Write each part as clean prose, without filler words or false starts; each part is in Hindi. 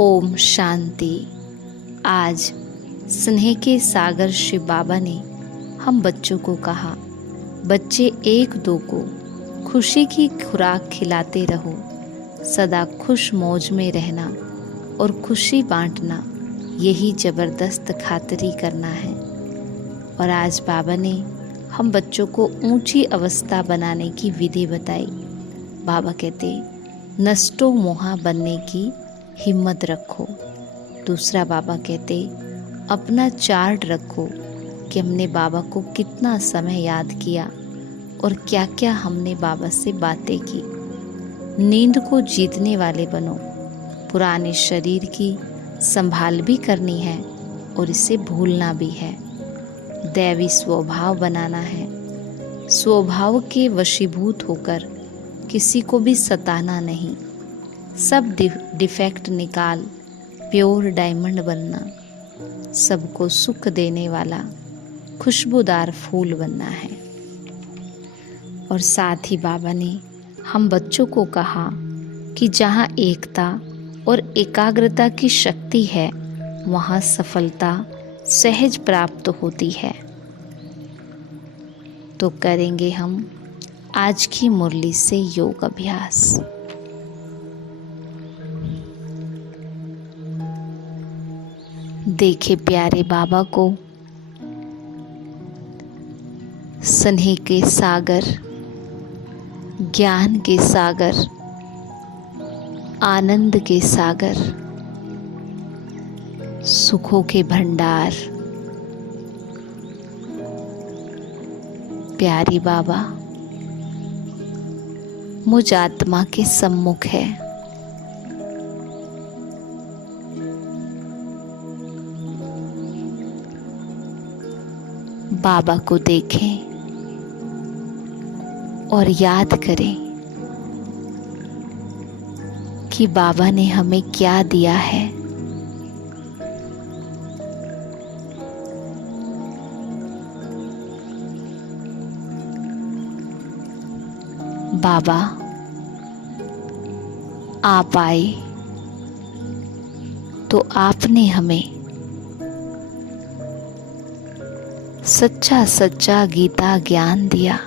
ओम शांति। आज स्नेह के सागर शिव बाबा ने हम बच्चों को कहा, बच्चे एक दो को खुशी की खुराक खिलाते रहो, सदा खुश मौज में रहना और खुशी बांटना, यही ज़बरदस्त खातिरी करना है। और आज बाबा ने हम बच्चों को ऊंची अवस्था बनाने की विधि बताई। बाबा कहते, नष्टो मोहा बनने की हिम्मत रखो। दूसरा बाबा कहते, अपना चार्ट रखो कि हमने बाबा को कितना समय याद किया और क्या क्या हमने बाबा से बातें की। नींद को जीतने वाले बनो। पुराने शरीर की संभाल भी करनी है और इसे भूलना भी है। दैवी स्वभाव बनाना है। स्वभाव के वशीभूत होकर किसी को भी सताना नहीं। सब डिफेक्ट निकाल प्योर डायमंड बनना। सबको सुख देने वाला खुशबूदार फूल बनना है। और साथ ही बाबा ने हम बच्चों को कहा कि जहाँ एकता और एकाग्रता की शक्ति है, वहाँ सफलता सहज प्राप्त होती है। तो करेंगे हम आज की मुरली से योग अभ्यास। देखे प्यारे बाबा को, स्नेह के सागर, ज्ञान के सागर, आनंद के सागर, सुखों के भंडार। प्यारी बाबा मुझ आत्मा के सम्मुख है। बाबा को देखें और याद करें कि बाबा ने हमें क्या दिया है। बाबा आप आए तो आपने हमें सच्चा सच्चा गीता ज्ञान दिया।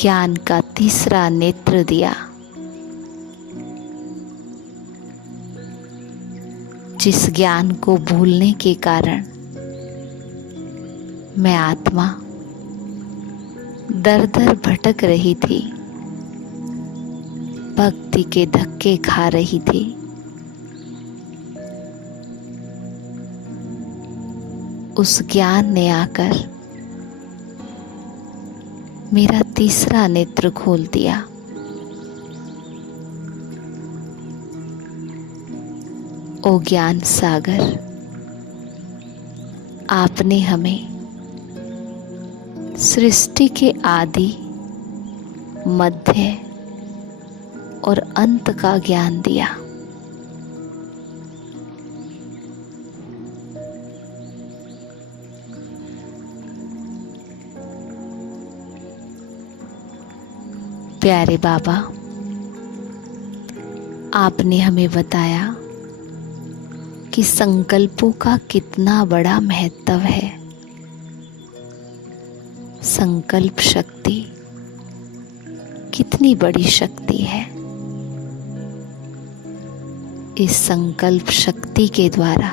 ज्ञान का तीसरा नेत्र दिया, जिस ज्ञान को भूलने के कारण मैं आत्मा दर दर भटक रही थी, भक्ति के धक्के खा रही थी। उस ज्ञान ने आकर मेरा तीसरा नेत्र खोल दिया। ओ ज्ञान सागर, आपने हमें सृष्टि के आदि, मध्य और अंत का ज्ञान दिया। प्यारे बाबा, आपने हमें बताया कि संकल्पों का कितना बड़ा महत्व है। संकल्प शक्ति कितनी बड़ी शक्ति है। इस संकल्प शक्ति के द्वारा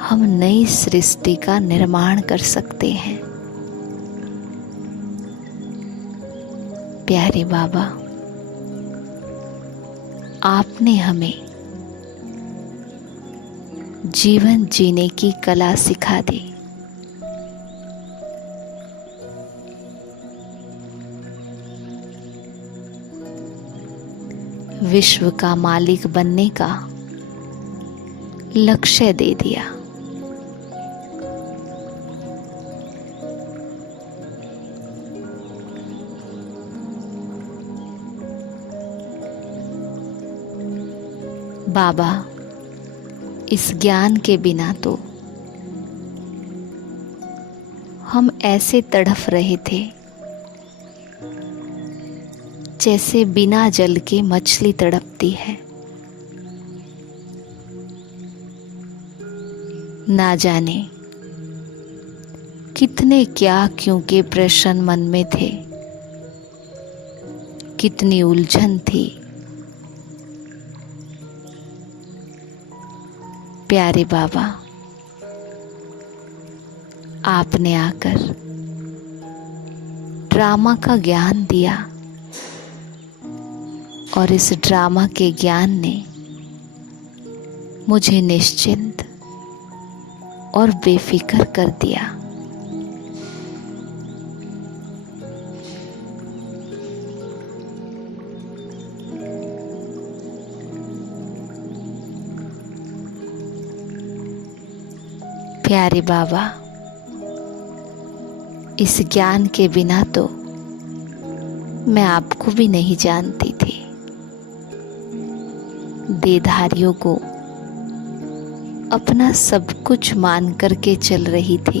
हम नई सृष्टि का निर्माण कर सकते हैं। प्यारे बाबा, आपने हमें जीवन जीने की कला सिखा दी। विश्व का मालिक बनने का लक्ष्य दे दिया। बाबा, इस ज्ञान के बिना तो हम ऐसे तड़फ रहे थे जैसे बिना जल के मछली तड़पती है। ना जाने कितने क्या क्यों के प्रश्न मन में थे, कितनी उलझन थी। प्यारे बाबा, आपने आकर ड्रामा का ज्ञान दिया और इस ड्रामा के ज्ञान ने मुझे निश्चिंत और बेफिक्र कर दिया। प्यारे बाबा, इस ज्ञान के बिना तो मैं आपको भी नहीं जानती थी। देहधारियों को अपना सब कुछ मान करके चल रही थी,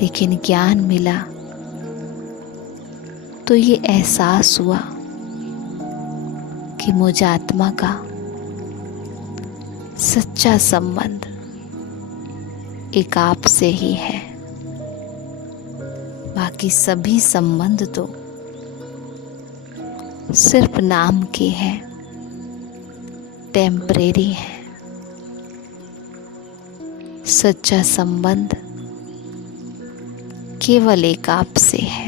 लेकिन ज्ञान मिला तो ये एहसास हुआ कि मुझ आत्मा का सच्चा संबंध एक आप से ही है। बाकी सभी संबंध तो सिर्फ नाम के हैं, टेम्परेरी हैं। सच्चा संबंध केवल एक आप से है।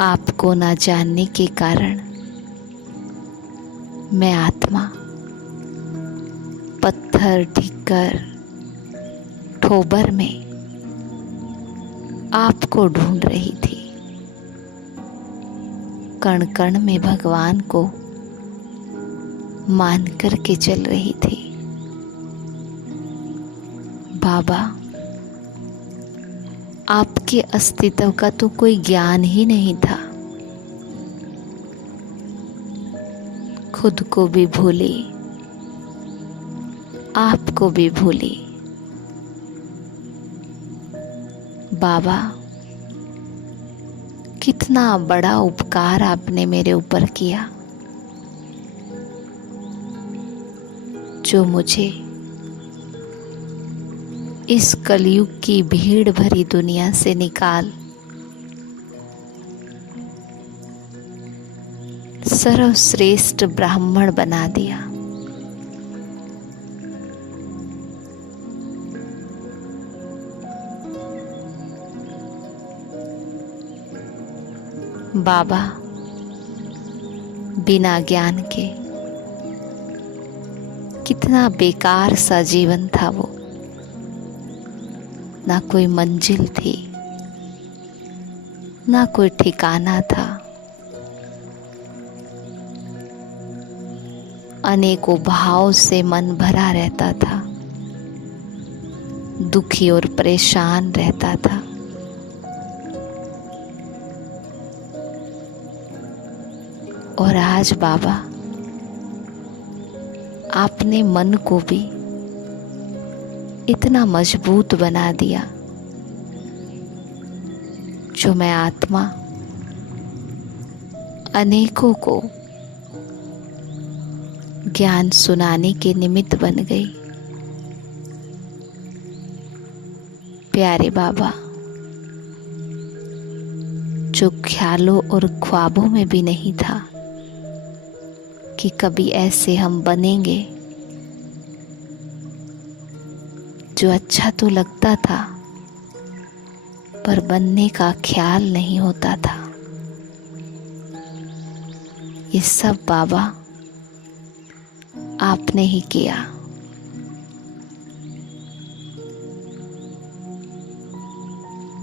आपको ना जानने के कारण मैं आत्मा पत्थर ठिक्कर ठोबर में आपको ढूंढ रही थी। कण कण में भगवान को मान करके चल रही थी। बाबा, आपके अस्तित्व का तो कोई ज्ञान ही नहीं था। खुद को भी भूली, आपको भी भूली। बाबा, कितना बड़ा उपकार आपने मेरे ऊपर किया, जो मुझे इस कलयुग की भीड़ भरी दुनिया से निकाल सर्वश्रेष्ठ ब्राह्मण बना दिया। बाबा, बिना ज्ञान के कितना बेकार सा जीवन था वो। ना कोई मंजिल थी, ना कोई ठिकाना था। अनेकों भाव से मन भरा रहता था, दुखी और परेशान रहता था। और आज बाबा, आपने मन को भी इतना मजबूत बना दिया, जो मैं आत्मा अनेकों को ज्ञान सुनाने के निमित्त बन गई। प्यारे बाबा, जो ख्यालों और ख्वाबों में भी नहीं था कि कभी ऐसे हम बनेंगे। जो अच्छा तो लगता था, पर बनने का ख्याल नहीं होता था। ये सब बाबा आपने ही किया।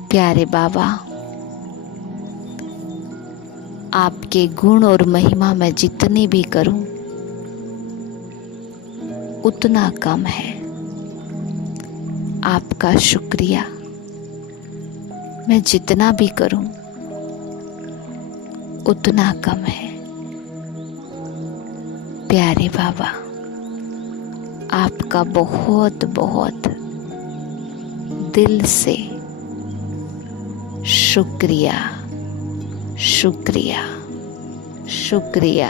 प्यारे बाबा, आपके गुण और महिमा मैं जितनी भी करूं उतना कम है। आपका शुक्रिया मैं जितना भी करूं उतना कम है। प्यारे बाबा, आपका बहुत बहुत दिल से शुक्रिया, शुक्रिया, शुक्रिया।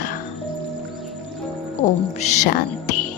ओम शांति।